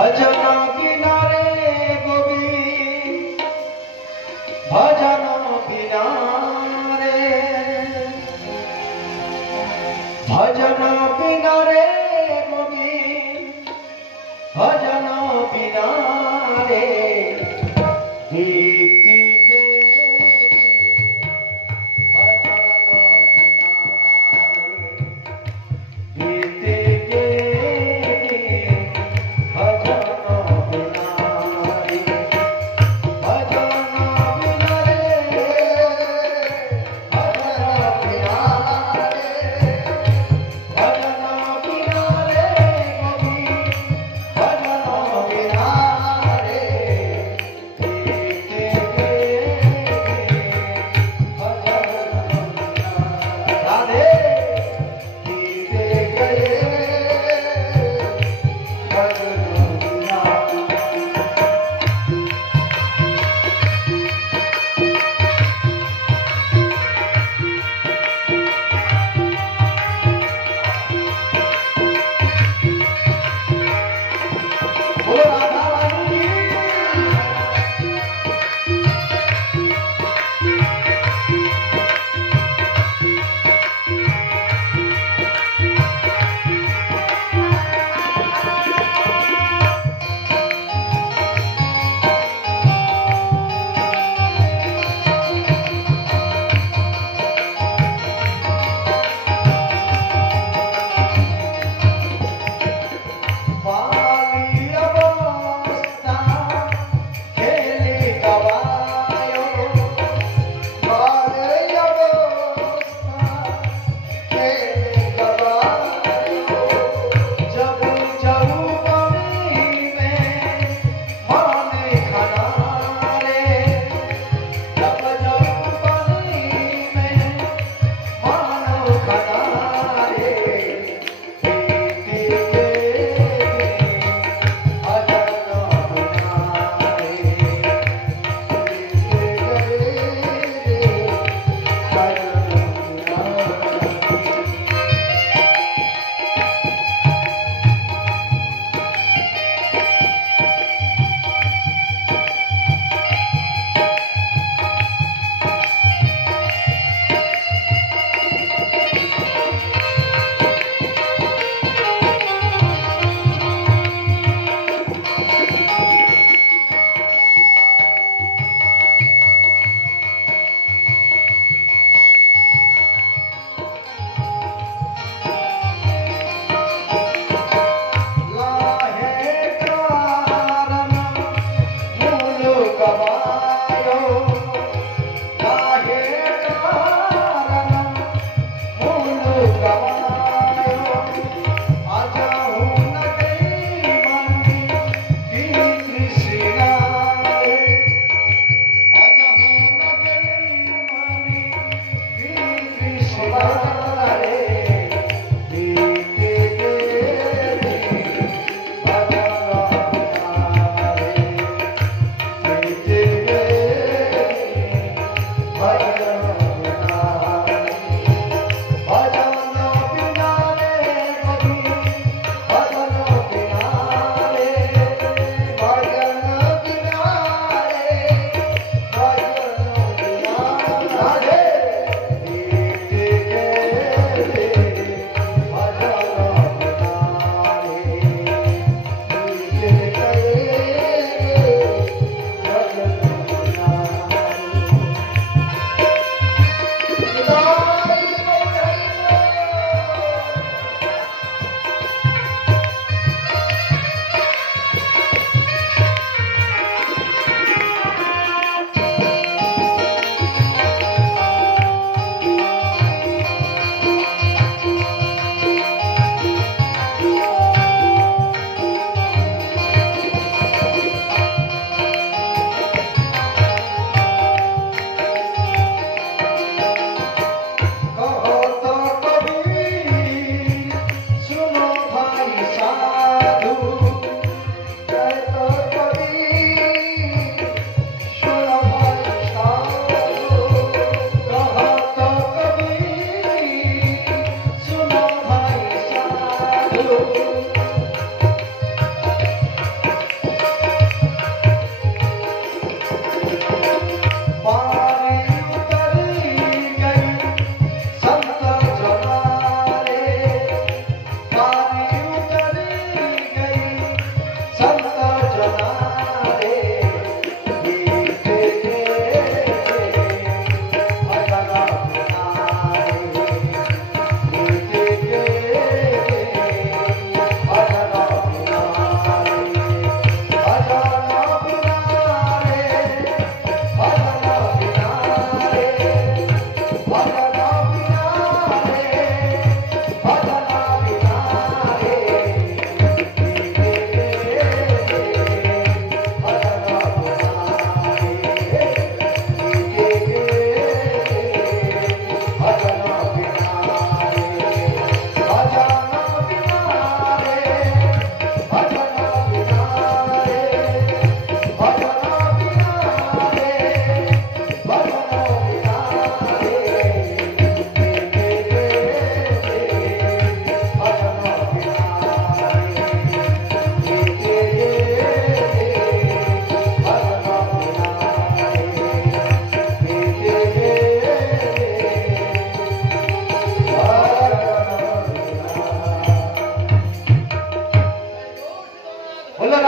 भजन बिना रे गोविंद भजन बिना रे भजन बिना रे गोविंद भजन बिना रे दीप्ति भजन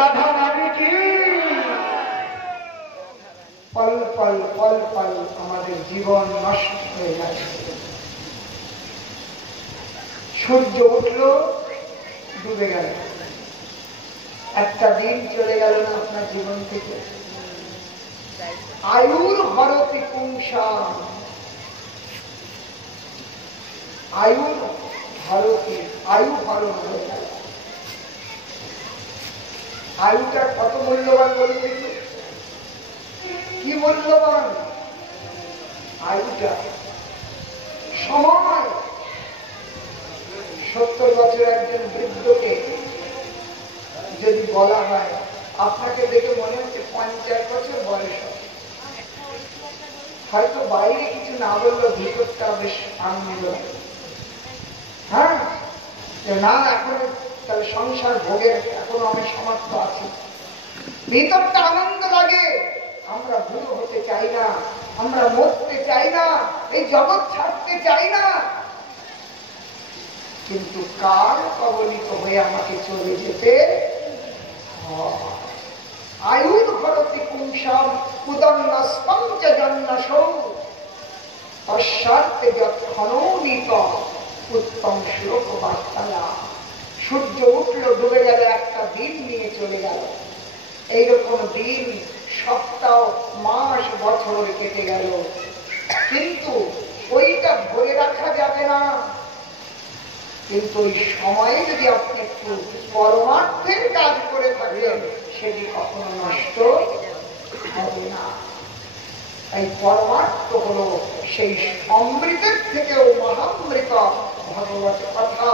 রাধা রানী কি। পল পল পল পল আমাদের জীবন নষ্ট হয়ে যাচ্ছে। সূর্য উঠলো, ডুবে গেল, একটা দিন চলে গেল না আপনার জীবন থেকে। আয়ুর হরতি পুংসা, আয়ুর হরতি, আয়ু হরণ হয়ে গেল। আয়ুটা কত মূল্যবান বলতে, কি মূল্যবান আয়ুটা। সময় 70 বছর একজন বৃদ্ধকে যদি বলা হয়, আপনাকে দেখে মনে হচ্ছে 50 বছর বয়স, হয়তো বাইরে কিছু না বললো ভিতরটা বেশ আনন্দ। হ্যাঁ, না এখন তাহলে সংসার ভোগের এখনো আমি সমর্থ আছি, ভিতরটা আনন্দ লাগে। আমরা বুড়ো হতে চাই না, আমরা মরতে চাই না, এই জগৎ ছাড়তে চাই না, কিন্তু কার কবলিত হয়ে আমাকে চলে যেতে হয়। আয়ুর ভরতি পুংসাম উদন্নস্তম চ জন্মসৌ পশ্চাতে যৎক্ষণৌনিত উত্তম শ্লোক বার্তালা। সূর্য উঠলো, ডুবে গেল, একটা দিন নিয়ে চলে গেল। এইরকম দিন, সপ্তাহ, মাস, বছর কেটে গেল, কিন্তু ওইটা ধরে রাখা যাবে না। কিন্তু ওই সময়ে যদি আপনি একটু পরমার্থের কাজ করে থাকেন, সেটি কখনো নষ্ট হবে না। এই পরমার্থ হলো সেই অমৃতের থেকেও মহামৃত ভগবত কথা।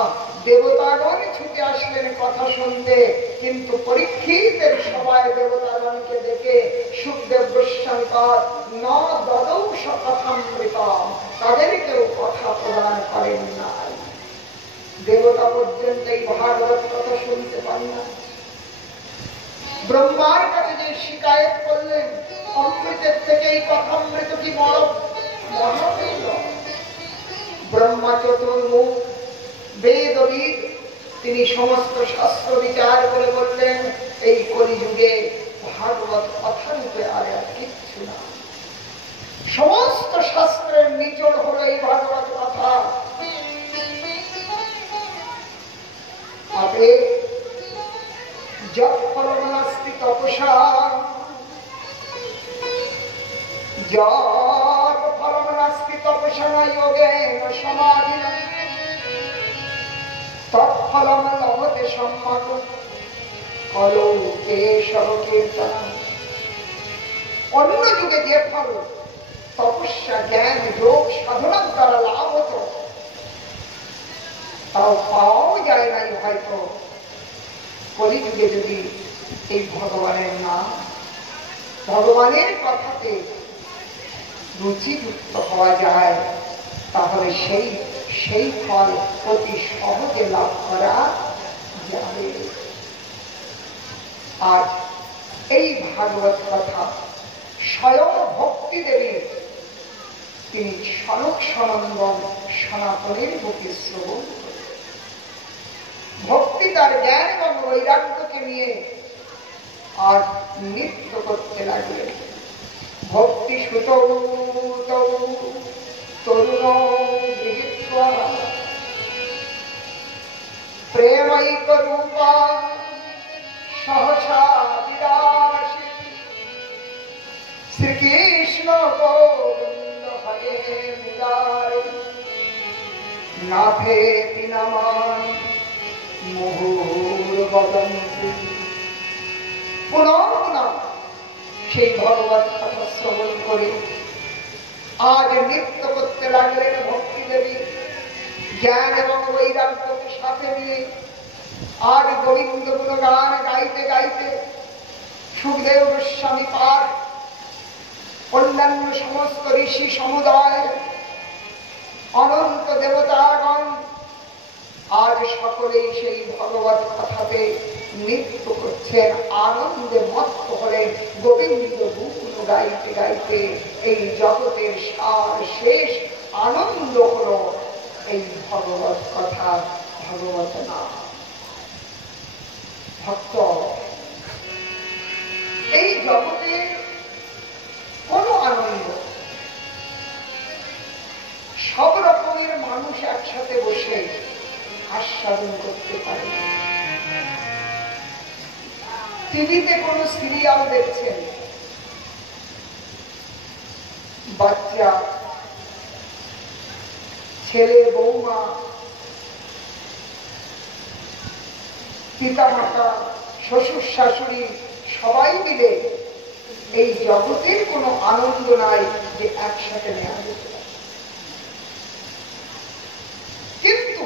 দেবতাগণ ছুটে আসলেন কথা শুনতে, কিন্তু পরীক্ষিতের সবাই দেবতাগণকে দেখে সুখদেব গোস্বামী ন দদৌষ কথামৃত, তাদেরকেও কথা প্রদান করেন না। দেবতা পর্যন্ত এই ভাগবত কথা শুনতে পান না। ব্রহ্মার কাছে যে শিকায়ত করলেন, অমৃতের থেকে এই কথামৃত কি বড় মহামৃত। ব্রহ্মা চতুর্মুখ বেদবিদ, তিনি সমস্ত শাস্ত্র বিচার করে বললেন, এই কলিযুগে ভাগবত কথা রূপে আর কিচ্ছু না। সমস্ত শাস্ত্রের নিচড় হলো এই ভাগবত কথা। যৎ ফলম নাস্তি তপসা, যৎ ফলম নাস্তি তপসা ন যোগেন সমাধিনা, তৎফলম লভতে সম্যক কলৌ কেশব কীর্তনম। অন্য যুগে যে ফল তপস্যা, জ্ঞান, যোগ, সাধনার দ্বারা লাভ হতো, তাও পাওয়াও যায় নাই হয়তো। কলিযুগে যদি এই ভগবানের নাম, ভগবানের কথাতে রুচিযুক্ত হওয়া যায়, তাহলে সেই ফল অতি সহজে লাভ করা যাবে। আর এই ভাগবত কথা স্বয়ং ভক্তি দেবী, তিনি সনক সনন্দন সনাতনের মুখে শ্রবণ করেন। ভক্তি তার জ্ঞান এবং বৈরাগ্যকে নিয়ে আর নৃত্য করতে লাগলেন। ভক্তি সুত তরুণ প্রেমৈক রূপা সহসা বিরাসি, শ্রীকৃষ্ণ গোবিন্দ হরে মুরারে, নাথেতি নামান মুহুর বদন্তি। পুনঃ পুনঃ সেই ভগবত কথা শ্রবণ করে আজ নৃত্য করতে লাগলেন ভক্তি দেবী। জ্ঞান এবং বৈরাগ্যকে সাথে নিয়ে আজ গোবিন্দ গুণগান গাইতে গাইতে সুখদেব গোস্বামী পাঠ, অন্যান্য সমস্ত ঋষি সমুদায়, অনন্ত দেবতাগণ আজ সকলেই সেই ভগবত কথাতে নৃত্য করছেন, আনন্দে মত্ত হলেন। গোবিন্দ গুণ গাইতে গাইতে এই জগতের সার শেষ আনন্দ হল এই ভগবত কথা, ভগবত নাম। ভক্ত জগতের কোন আনন্দ সব রকমের মানুষ একসাথে বসে আস্বাদন করতে পারে। টিভিতে কোন সিরিয়াল দেখছেন, বাচ্চা, ছেলে, বৌমা, পিতা মাতা, শ্বশুর শাশুড়ি সবাই মিলে এই জগতের কোনো আনন্দ নাই যে একসাথে নেওয়া যেতে পারে। কিন্তু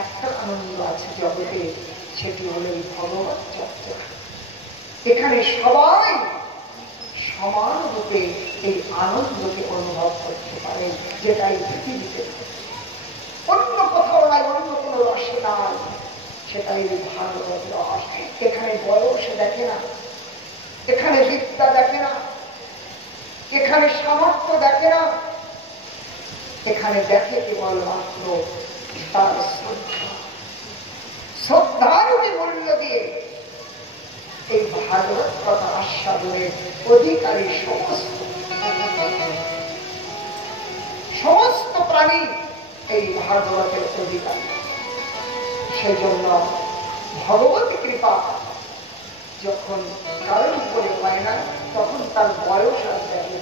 একটা আনন্দ আছে জগতে, সেটি হলো এই ভগবত চর্চা। এখানে সবাই সমান রূপে এই আনন্দকে অনুভব করতে পারে, যেটা এই পৃথিবীতে অন্য কোথাও নাই, অন্য কোনো রসে নাই, সেটাই ভাগবত রস। এখানে বয়স দেখে না, এখানে বিদ্যা দেখে না, এখানে সামর্থ্য দেখে না, এখানে দেখে কেবল মাত্র তার শ্রদ্ধা। শ্রদ্ধার মূল্য দিয়ে এই ভাগবত কথা আস্বাদনের অধিকারী সমস্ত প্রাণী এই ভাগবতের অধিকারী। সেজন্য ভগবত কৃপা যখন কারোর উপরে হয় না, তখন তার বয়স আর দেখে।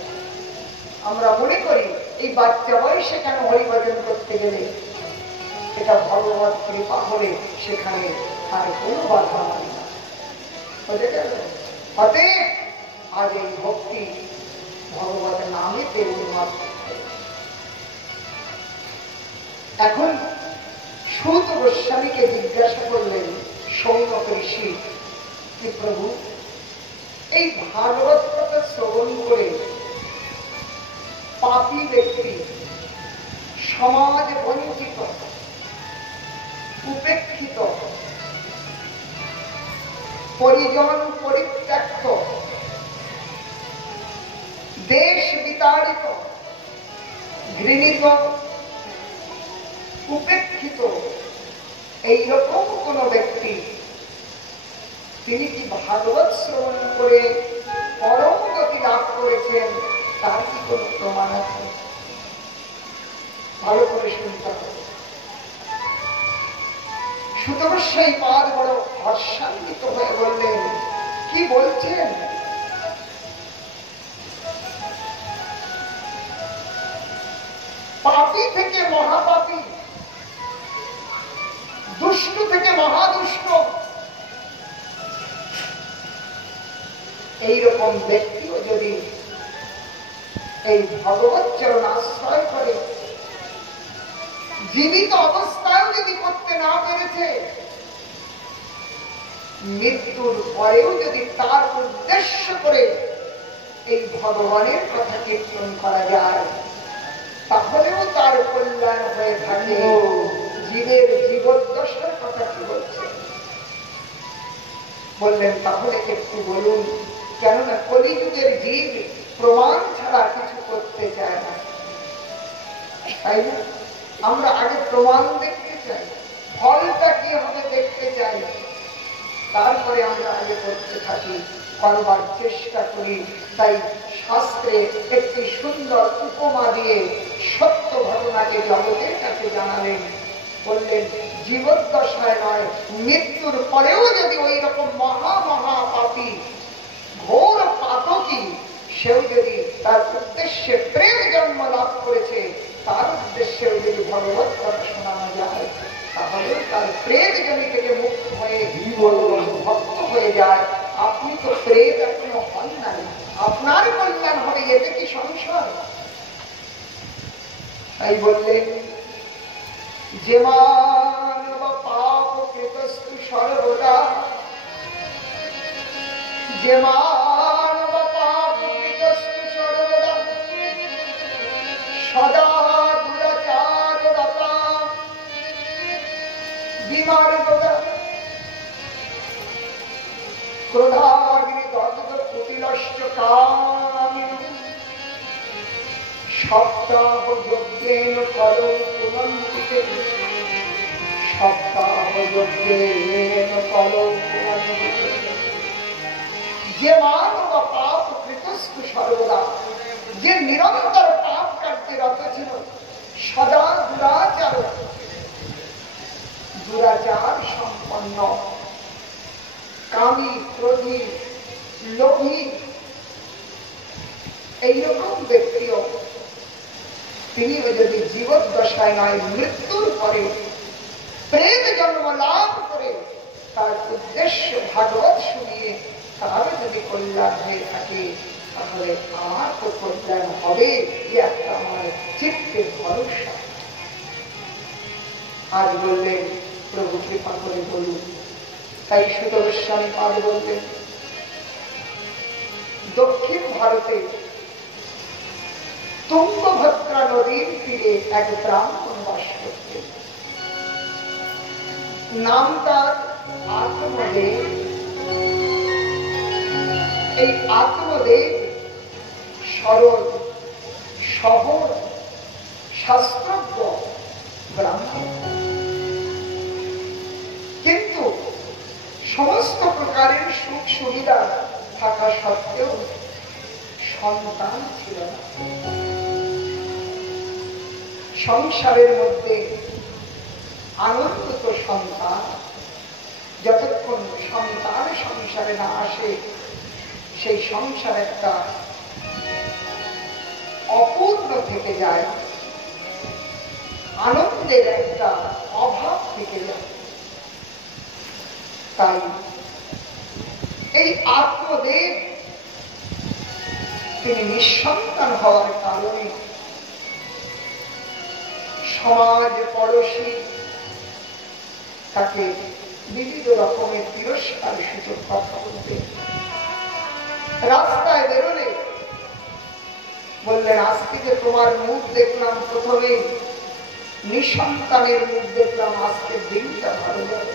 আমরা মনে করি এই বাচ্চা বয়সে কেন হরিভজন করতে গেলে, এটা ভগবত কৃপা হলে সেখানে আর কোনো বাধা হয় না। অতএব আজ এই ভক্তি ভগবত নামেতে উন্মাদ। এখন সুত গোস্বামীকে জিজ্ঞাসা করলেন সৌনক ঋষি, কি প্রভু, এই ভাগবত কথা শ্রবণ করে পাপী ব্যক্তি, সমাজ বঞ্চিত, উপেক্ষিত, পরিজন পরিত্যক্ত, দেশ বিতাড়িত, ঘৃণিত, উপেক্ষিত এইরকম কোন ব্যক্তি তিনি কি ভাগবত শ্রবণ করে পরম গতি লাভ করেছেন, তার কি কোন প্রমাণ আছে? ভালো করে শুনতে হবে। সুত গোস্বামী পাদ বড় হর্ষান্বিত হয়ে বললেন, কি বলছেন? পাপী থেকে মহাপাপী, দুষ্ট থেকে মহাদুষ্ট, এইরকম ব্যক্তিও যদি এই ভগবত চরণ আশ্রয় করে, জীবিত অবস্থায় যদি করতে না পেরেছে, মৃত্যুর পরেও যদি তার উদ্দেশ্য করে এই ভগবানের কথা কীর্তন করা যায়, তাহলেও তার কল্যাণ হয়ে থাকে। জীবের জীবদ্দশার কথা কি বলছে? বললেন তাহলে একটু বলুন, কেননা কলিযুগের জীব প্রমাণ ছাড়া কিছু করতে চায় না, তাই না? আমরা আগে প্রমাণ দেখতে চাই, ফলটা কি হবে দেখতে চাই, তারপরে আমরা আগে করতে থাকি, করবার চেষ্টা করি। তাই শাস্ত্রে একটি সুন্দর উপমা দিয়ে সত্য ঘটনাকে জগতের কাছে জানালেন। বললেন জীবদ্দশায় নয়, মৃত্যুর পরেও যদি ওই রকম মহা মহা পাপী, ঘোর পাতকী, সেও যদি তার উদ্দেশ্যে প্রেম জন্ম লাভ করেছে, তার উদ্দেশ্যেও যদি ভগবত কথা শোনানো যায়, তাহলে তার প্রেম জমি থেকে মুক্ত হয়ে ভক্ত হয়ে যায়। আপনি তো প্রেম এখনো হন নাই, আপনার কল্যাণ হবে, এতে কি সংশয়? তাই বললেন যে মানব পাপ কৃতস্তু সর্বদা, যে মানব পাপ কৃতস্তু সর্বদা, সদা দুরাচার রতা বিমার্গদা, ক্রোধাগ্নি দগ্ধ কুটিলশ্চ কামিনী, সপ্তাহ যজ্ঞেন কলৌ পুনন্তিতে, সপ্তাহ যজ্ঞেন কলৌ পুনন্তিতে। যে মানব পাপ কৃতস্তু সর্বদা, যে নিরন্তর পাপ কার্যে রত ছিল, সদা দুরাচার সম্পন্ন, কামী, ক্রোধী, লোভী, এইরকম ব্যক্তিও তিনিও যদি জীবদ্দশায় নয় মৃত্যুর পরে প্রেত জন্ম লাভ করে তার উদ্দেশ্য ভাগবত শুনিয়ে তার যদি কল্যাণ হয়ে থাকে, তাহলে আমার তো কল্যাণ হবে, একটা আমার চিত্তের ভরসা। আজ বললেন প্রভু কৃপা করে বলুন। তাই সুত গোস্বামী পাদ বললেন, দক্ষিণ ভারতে তুঙ্গভদ্রা নদীর তীরে এক ব্রাহ্মণ বাস করতেন। নাম তার আত্মদেব। এই আত্মদেব সরল, সহজ, শাস্ত্রজ্ঞ ব্রাহ্মণ, কিন্তু সমস্ত প্রকারের সুখ সুবিধা থাকা সত্ত্বেও সন্তান ছিল না। সংসারের মধ্যে আনন্দ তো সন্তান, যতক্ষণ সন্তান সংসারে না আসে সেই সংসার একটা অপূর্ণ থেকে যায়, আনন্দের একটা অভাব থেকে যায়। তাই এই আত্মদেব তিনি নিঃসন্তান হওয়ার কারণে সমাজ, পড়োশী তাকে বিবিধ রকমের তিরস্কার সূচক কথা বলতে। রাস্তায় বেরোলে বললেন, আজ থেকে তোমার মুখ দেখলাম প্রথমে নিঃসন্তানের মুখ দেখলাম, আজকের দিনটা ভালো যাবে।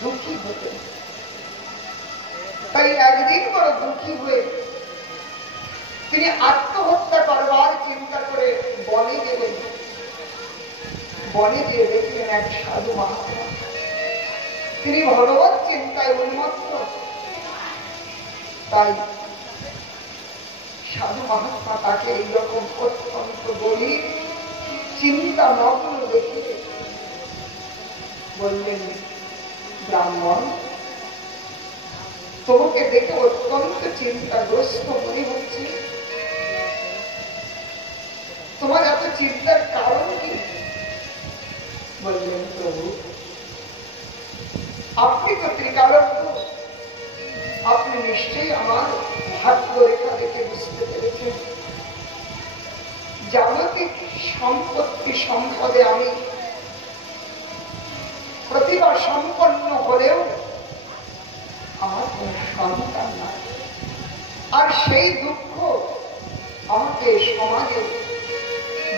দুঃখী হতেন। তাই একদিন বড় দুঃখী হয়ে তিনি আত্মহত্যা করবার চিন্তা করে বনে গেলেন। বনে গিয়ে দেখলেন এক সাধু মহাত্মা, তিনি ভগবত চিন্তায় উন্মত্ত। তাই সাধু মহাত্মা তাকে এইরকম অত্যন্ত গভীর চিন্তা মগ্ন দেখে বললেন, ব্রাহ্মণ, তোমাকে দেখে অত্যন্ত চিন্তাগ্রস্ত মনে হচ্ছে, তোমার এত চিন্তার কারণ কি? বললেন, প্রভু, আপনি তো ত্রিকালজ্ঞ, আপনি নিশ্চয়ই আমার ভাগ্য রেখা দেখে বুঝতে পেরেছেন। জাগতিক সম্পত্তি সম্পদে আমি প্রতিভা সম্পন্ন হলেও আমার কোন সন্তান নাই, আর সেই দুঃখ আমাকে সমাজে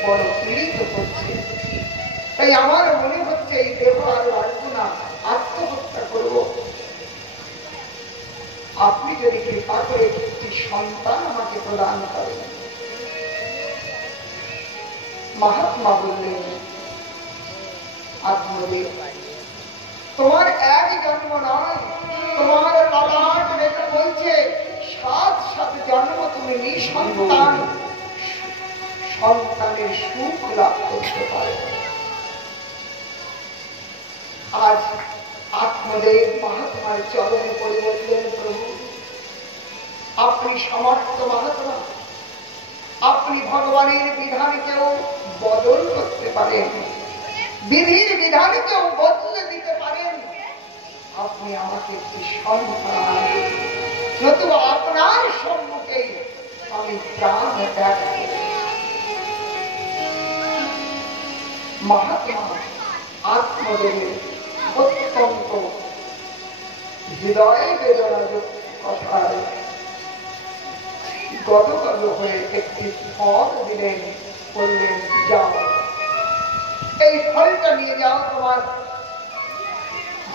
বড় পীড়িত করছে। তাই আমার মনে হচ্ছে এই দেহ আর রাখবো না, আত্মহত্যা করব। আপনি যদি কৃপা করে একটি সন্তান আমাকে প্রদান করেন। মহাত্মা বললেন, আত্মদেব, তোমার এক জন্ম নয়, তোমার ললাট রেখা বলছে 7 জন্ম তুমি নিঃসন্তান সন্তানের সুখ লাভ করতে পারে। আজ আত্মদেব মহাত্মার চরণে পড়ে বললেন, প্রভু, আপনি সমর্থ মহাত্মা, আপনি ভগবানের বিধানকেও বদল করতে পারেন, বিধির বিধানকেও বদলে দিতে পারেন। আপনি আমাকে একটি সন্তান, নতুবা আপনার সম্মুখে আমি প্রাণ ত্যাগ করি। মহাত্মা আত্মদেবের অত্যন্ত হৃদয় বেদনাযুক্ত কথায় গদগদ হয়ে একটি ফল দিলেন। বললেন, যাও, এই ফলটা নিয়ে যাও, তোমার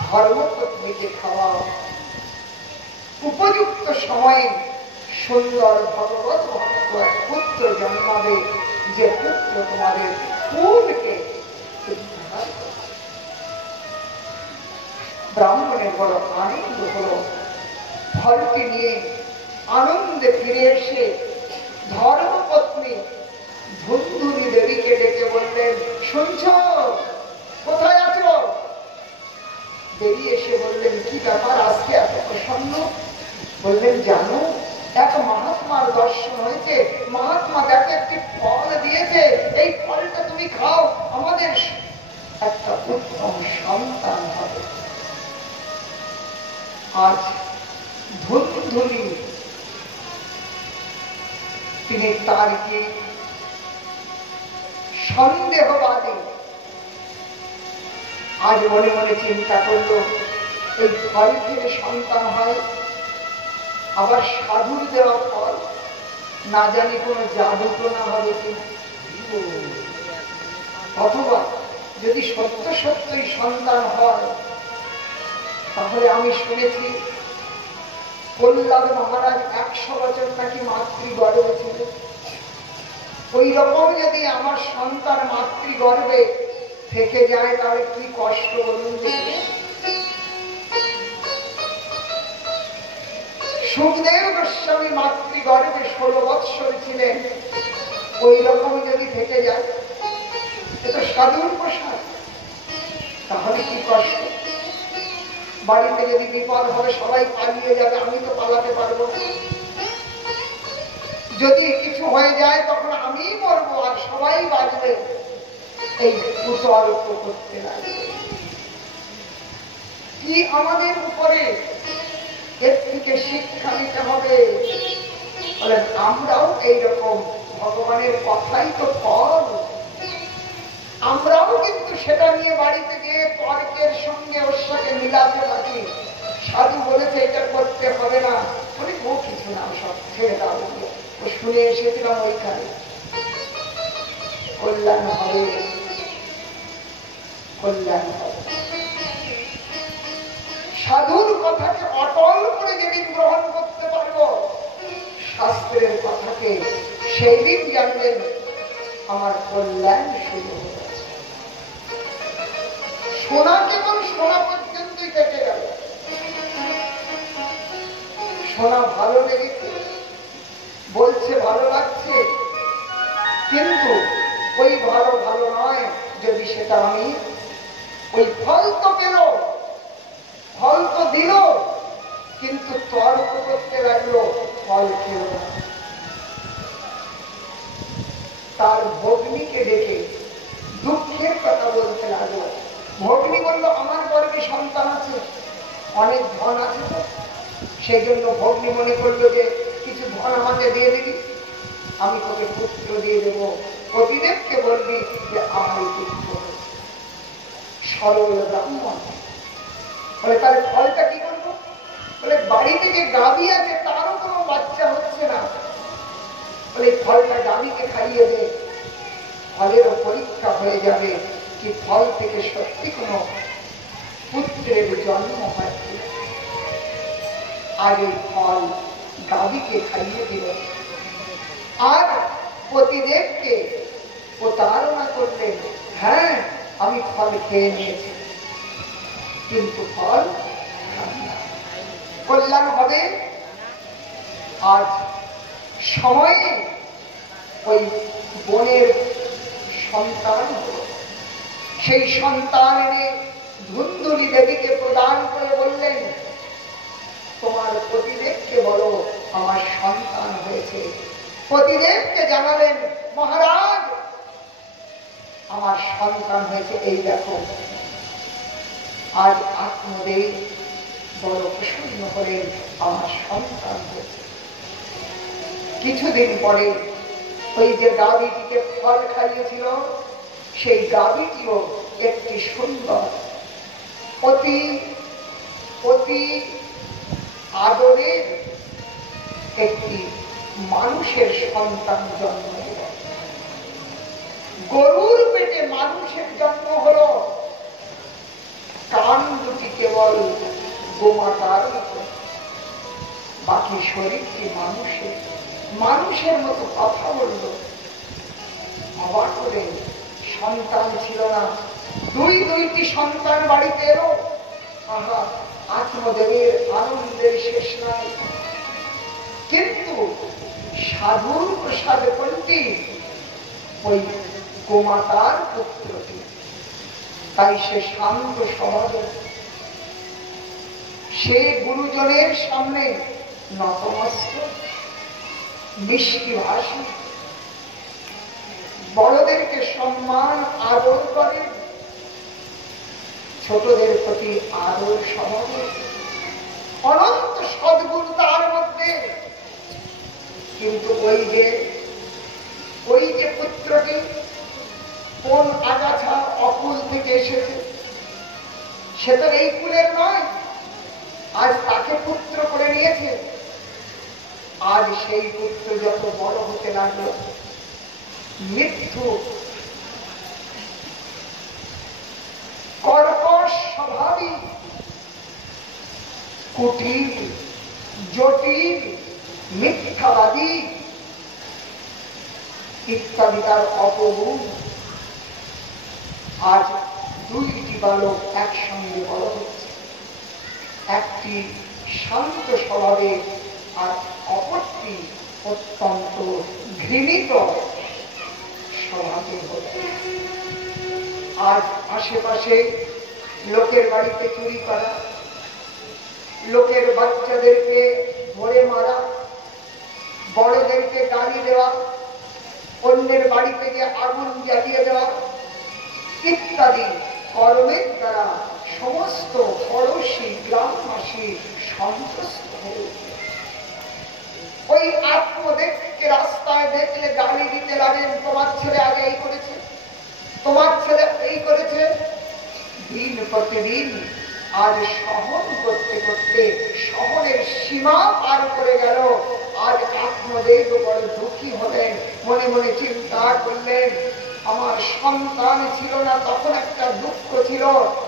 ধর্মপত্নীকে খাওয়াও। উপযুক্ত সময়ে সুন্দর ভগবত ভক্ত এক পুত্র জন্মাবে, যে পুত্র তোমাদের ফুলকে উদ্ধার করবে। ব্রাহ্মণের বড় আনন্দ হল। ফলটি নিয়ে আনন্দে ফিরে এসে ধর্মপত্নী ধুন্ধুরি দেবীকে ডেকে বললেন, শুনছ, কোথায় আছো? দেবী এসে বললেন, কি ব্যাপার আজকে এত প্রসন্ন? বললেন, জানো, এক মহাত্মার দর্শন হয়েছে। মহাত্মা দেখে একটি ফল দিয়েছে, এই ফলটা তুমি খাও, আমাদের একটা উত্তম সন্তান হবে। আজ ধুন্ধুলি তিনি তার কি সন্দেহবাদী, আজ মনে মনে চিন্তা করলো, এই ফল থেকে সন্তান হয়, আবার সাধুর দেওয়া ফল, না জানি কোনো জাদু না হবে কি, অথবা যদি সত্য সত্যই সন্তান হয়, তাহলে আমি শুনেছি কল্যাণ মহারাজ 100 বছর নাকি মাতৃগর্ভে ছিল। ওই রকম যদি আমার সন্তান মাতৃগর্ভে থেকে যায়, তাহলে কি কষ্ট বলুন। সুখদেব গোস্বামী মাতৃগর্ভে 16 বৎসর ছিলেন, ওই রকম যদি থেকে যায়, এটা সাধুর প্রসাদ, তাহলে কি কষ্ট। বাড়িতে যদি বিপদ হবে সবাই পালিয়ে যাবে, আমি তো পালাতে পারবো না। যদি কিছু হয়ে যায় তখন আমি মরবো আর সবাই বাঁচবে, এই কুতর্ক করতে লাগবে। কি আমাদের উপরে এর থেকে শিক্ষা নিতে হবে। বলেন, আমরাও এইরকম, ভগবানের কথাই তো ফল, আমরাও কিন্তু সেটা নিয়ে বাড়িতে গিয়ে তর্কের সঙ্গে ওর সাথে মিলাতে থাকি। সাধু বলেছে এটা করতে হবে না, বলে ও কিছু না, সব ছেড়ে দাও, ও শুনে এসেছিলাম ওইখানে। কল্যাণ হবে, কল্যাণ হবে। সাধুর কথাকে অটল করে যেদিন গ্রহণ করতে পারবো, শাস্ত্রের কথাকে সেই দিন জানবেন আমার কল্যাণ শুরু হবে। শোনা কেবল শোনা পর্যন্তই কেটে গেল, শোনা ভালো লেগেছে, বলছে ভালো লাগছে, কিন্তু ওই ভালো ভালো নয় যদি সেটা আমি, ওই ফল তো পেল, ফল তো দিল, কিন্তু তর্ক করতে লাগলো, ফল খেল না। তার ভগ্নীকে ডেকে দুঃখের কথা বলতে লাগলো। ভগ্নী বলল, আমার গর্ভে সন্তান আছে, অনেক ধন আছে তো, সেই জন্য ভগ্নী মনে করলো যে কিছু ধন আমাকে দিয়ে দিবি, আমি তোকে পুত্র দিয়ে দেবো। পতিদেবকে বলবি যে আমার পুত্র সরল ব্রাহ্মণ। বলে, তাহলে ফলটা কি করবো? বলে, বাড়িতে যে গাভী আছে তারও কোনো বাচ্চা হচ্ছে না, বলে ফলটা গাভীকে খাইয়ে দে, ফলেরও পরীক্ষা হয়ে যাবে কি ফল থেকে সত্যি কোনো পুত্রের জন্ম হয়। আর এই ফল গাভীকে খাইয়ে দিল, আর পতিদেবকে প্রতারণা করলেন। হ্যাঁ, আমি ফল খেয়ে নিয়েছি, কিন্তু ফল কল্যাণ হবে। আজ সময়ে ওই বোনের সন্তান হল, সেই সন্তান এনে ধুন্ধুলি দেবীকে প্রদান করে বললেন, তোমার পতিদেবকে বলো আমার সন্তান হয়েছে। পতিদেবকে জানালেন, মহারাজ আমার সন্তান হয়েছে, এই দেখো। আজ আত্মদেব বড় প্রসন্ন হলেন, আমার সন্তান হয়েছে। কিছুদিন পরে ওই যে গাভীটিকে ফল খাইয়েছিল, সেই গাভীটিও একটি সুন্দর অতি অতি আদরের একটি মানুষের সন্তান জন্ম হল। গরুর পেটে মানুষের জন্ম হল, কান দুটি কেবল গোমাতার মতো, বাকি শরীরটি মানুষের, মানুষের মতো কথা বলল। অবাক করে, সন্তান ছিল না, দুইটি সন্তান বাড়িতে এলো, আহা, আত্মদেবের আনন্দের শেষ নাই। কিন্তু সাধুর প্রসাদ কোনটি? ওই গোমাতার পুত্রটি। তাই সে শান্ত স্বভাবের, সে গুরুজনের সামনে নতমস্তক, মিষ্টি ভাষী, বড়দেরকে সম্মান আদর করে, ছোটদের প্রতি আদর স্বভাবে, অনন্ত সদ্গুণ তার মধ্যে। কিন্তু ওই যে পুত্রটি কোন আগাছা অকুল থেকে এসেছে, সে তো এই কুলের নয়, আজ তাকে পুত্র করে নিয়েছে। আজ সেই পুত্র যত বড় হতে লাগলো, মৃত্যু কর্কশ স্বভাবী, কুটিল, জটিল, মিথ্যাবাদী ইত্যাদি তার অপগুণ। আজ দুইটি বালক একসঙ্গে বড় হচ্ছে, একটি শান্ত স্বভাবে আর অপরটি অত্যন্ত ঘৃণিত স্বভাবে হচ্ছে। আজ আশেপাশে লোকের বাড়িতে চুরি করা, লোকের বাচ্চাদেরকে ধরে মারা, বড়দেরকে গালি দেওয়া, অন্যের বাড়িতে গিয়ে আগুন জ্বালিয়ে দেওয়া ইত্যাদি কর্মের দ্বারা সমস্ত পড়োশী গ্রামবাসী সন্ত্রস্ত হয়ে উঠে। ওই আত্মদেবকে রাস্তায় দেখলে গালি দিতে লাগেন, তোমার ছেলে আগে এই করেছে, তোমার ছেলে এই করেছে। দিন প্রতিদিন আজ সহন করতে করতে সহনের সীমা পার করে গেল। আজ আত্মদেব বড় দুঃখী হলেন, মনে মনে চিন্তা করলেন, আমার সন্তান ছিল না তখন একটা দুঃখ ছিল,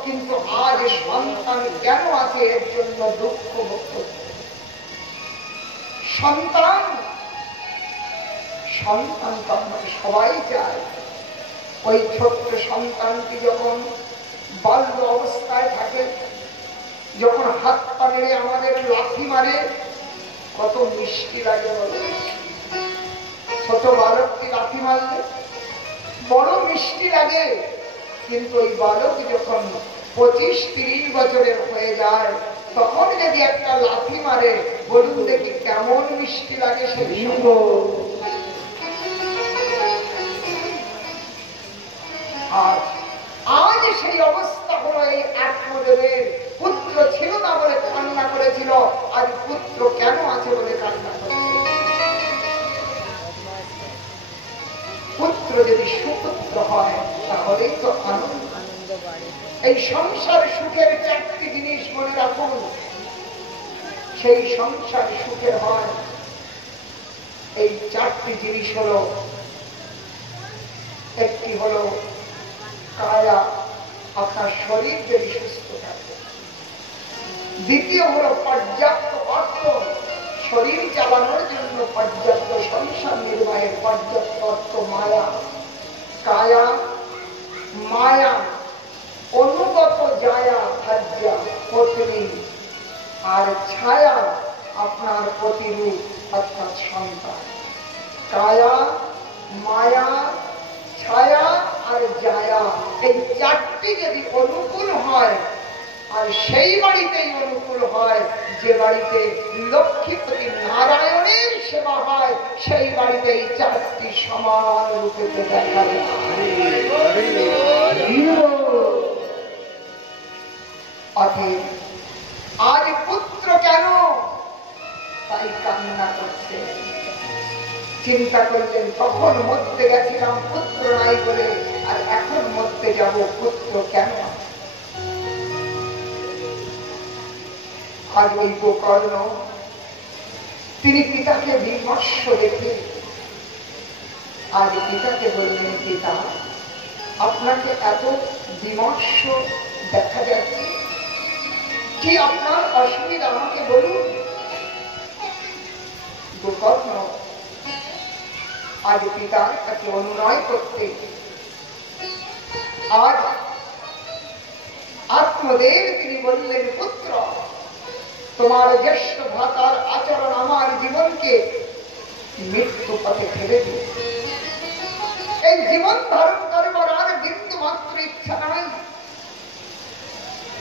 কিন্তু আজ সন্তান কেন আছে এর জন্য দুঃখ ভোগ করছে। সন্তান সন্তান তো আমরা সবাই চাই। ওই ছোট্ট সন্তানটি যখন বাল্য অবস্থায় থাকে, যখন হাত পা নেড়ে আমাদের লাথি মারে, কত মিষ্টি লাগে বলে। ছোট বালককে লাথি মারলে বড় মিষ্টি লাগে, কিন্তু ওই বালক যখন 25-30 বছরের হয়ে যায়, তখন যদি একটা লাথি মারে, বলুন দেখি কেমন মিষ্টি লাগে সে। আজ সেই অবস্থা হলো এই আত্মদেবের। পুত্র ছিল না বলে কান্না করেছিল, আজ পুত্র কেন আছে বলে কান্না করেছে। পুত্র যদি সুপুত্র হয় তাহলেই তো আনন্দ। এই সংসার সুখের 4টি জিনিস মনে রাখুন। সেই সংসার সুখের হয় এই 4টি জিনিস হলো, একটি হলো কায়া, আপনার শরীর যদি সুস্থ থাকে। দ্বিতীয় হলো পর্যাপ্ত অর্থ, শরীর চালানোর জন্য পর্যাপ্ত সংসার নির্বাহের পর্যাপ্ত অর্থ। মায়া, কায়া, মায়া, অনুগত জায়া ভাজ্যা পত্নী, আর ছায়া আপনার প্রতিরূপ অর্থাৎ সন্তান। কায়া, মায়া, ছায়া আর জায়া, এই 4টি যদি অনুকূল হয়, আর সেই বাড়িতেই অনুকূল হয় যে বাড়িতে লক্ষ্মীপতি নারায়ণের সেবা হয়, সেই বাড়িতে এই 4টি সমান রূপে দেখা যায়। অতএব আজ পুত্র কেন, তাই কান্না করছে। চিন্তা করলেন, তখন মরতে গেছিলাম পুত্র নাই বলে, আর এখন মরতে যাব পুত্র কেন। আজ ওই গোকর্ণ তিনি পিতাকে বিমর্ষ দেখে আজ পিতাকে বললেন, পিতা আপনাকে এত বিমর্ষ দেখা যাচ্ছে, কি আপনার অসুবিধা আমাকে বলুন। গোকর্ণ আজ পিতার তাকে অনুনয় করতে, আত্মদেব তিনি বললেন, পুত্র, তোমার জ্যেষ্ঠ ভ্রাতার আচরণ আমার জীবনকে মৃত্যু পথে ফেলে দিয়ে, এই জীবন ধারণ করবার আর বিন্দু মাত্র ইচ্ছা নাই,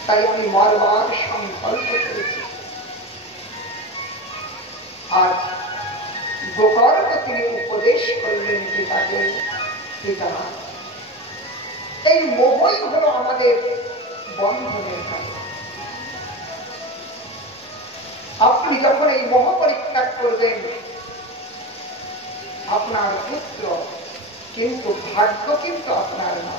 তাই আমি মরবার সংকল্প করেছি। আজ গোকর্ণ তিনি উপদেশ করলেন পিতাকে, পিতা, এই মোহই হলো আমাদের বন্ধনের কারণ। আপনি যখন এই মোহ পরিত্যাগ করবেন, আপনার পুত্র, কিন্তু ভাগ্য কিন্তু আপনার না।